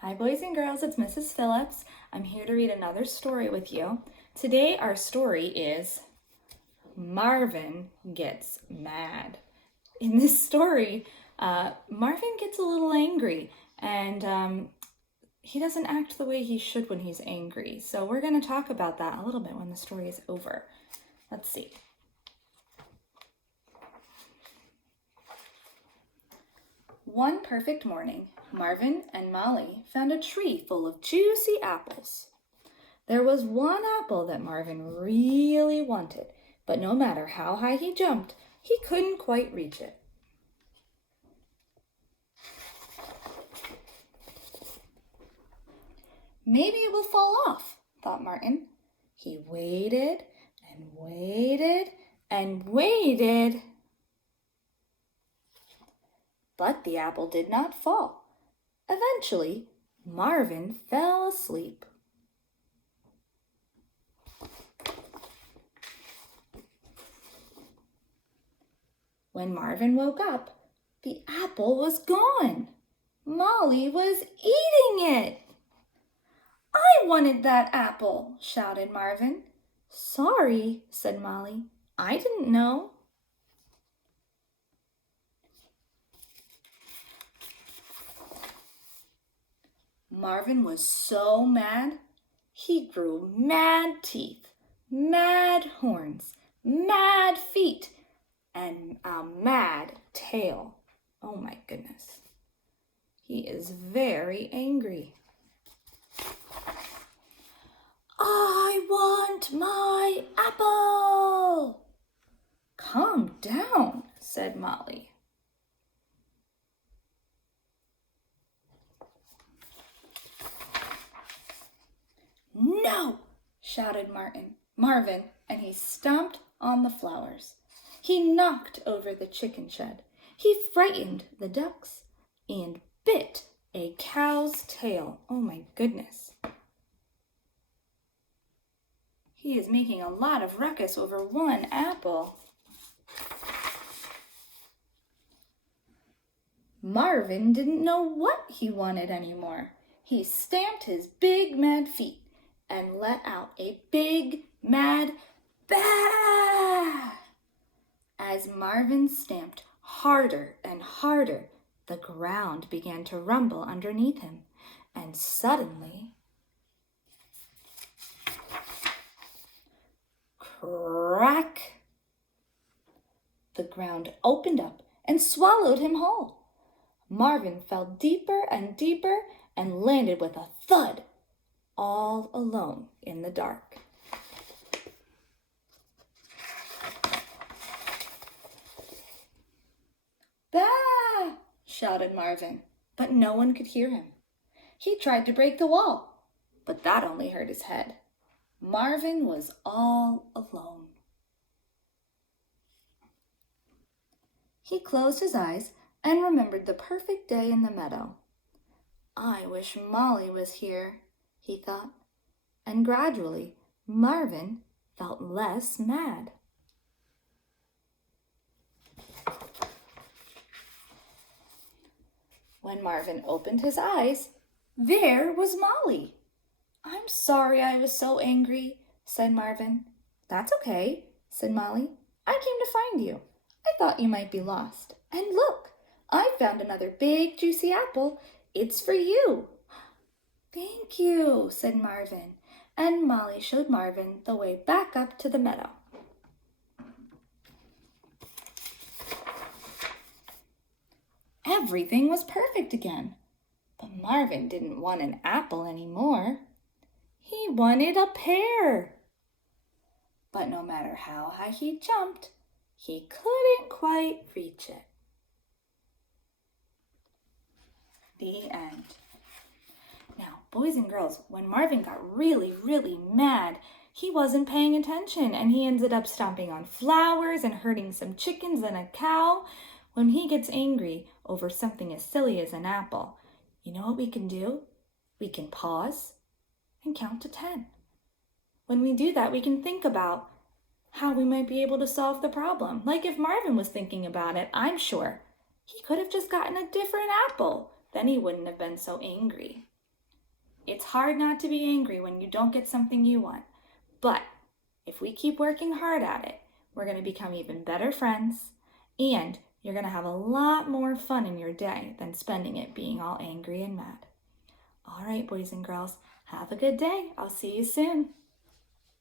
Hi boys and girls, it's Mrs. Phillips. I'm here to read another story with you. Today our story is Marvin Gets Mad. In this story, Marvin gets a little angry and he doesn't act the way he should when he's angry. So we're going to talk about that a little bit when the story is over. Let's see. One perfect morning, Marvin and Molly found a tree full of juicy apples. There was one apple that Marvin really wanted, but no matter how high he jumped, he couldn't quite reach it. Maybe it will fall off, thought Martin. He waited and waited and waited. But the apple did not fall. Eventually, Marvin fell asleep. When Marvin woke up, the apple was gone. Molly was eating it. I wanted that apple, shouted Marvin. Sorry, said Molly. I didn't know. Marvin was so mad, he grew mad teeth, mad horns, mad feet, and a mad tail. Oh my goodness. He is very angry. I want my apple. Calm down, said Molly. No, shouted Marvin, and he stomped on the flowers. He knocked over the chicken shed. He frightened the ducks and bit a cow's tail. Oh my goodness. He is making a lot of ruckus over one apple. Marvin didn't know what he wanted anymore. He stamped his big mad feet and let out a big mad bah! As Marvin stamped harder and harder, the ground began to rumble underneath him, and suddenly, crack! The ground opened up and swallowed him whole. Marvin fell deeper and deeper and landed with a thud, all alone in the dark. Bah! Shouted Marvin, but no one could hear him. He tried to break the wall, but that only hurt his head. Marvin was all alone. He closed his eyes and remembered the perfect day in the meadow. I wish Molly was here, he thought, and gradually Marvin felt less mad. When Marvin opened his eyes, there was Molly. I'm sorry I was so angry, said Marvin. That's okay, said Molly. I came to find you. I thought you might be lost. And look, I found another big juicy apple. It's for you. Thank you, said Marvin, and Molly showed Marvin the way back up to the meadow. Everything was perfect again, but Marvin didn't want an apple anymore. He wanted a pear. But no matter how high he jumped, he couldn't quite reach it. The end. Now, boys and girls, when Marvin got really, really mad, he wasn't paying attention and he ended up stomping on flowers and hurting some chickens and a cow. When he gets angry over something as silly as an apple, you know what we can do? We can pause and count to 10. When we do that, we can think about how we might be able to solve the problem. Like if Marvin was thinking about it, I'm sure he could have just gotten a different apple. Then he wouldn't have been so angry. It's hard not to be angry when you don't get something you want. But if we keep working hard at it, we're going to become even better friends, and you're going to have a lot more fun in your day than spending it being all angry and mad. All right, boys and girls, have a good day. I'll see you soon.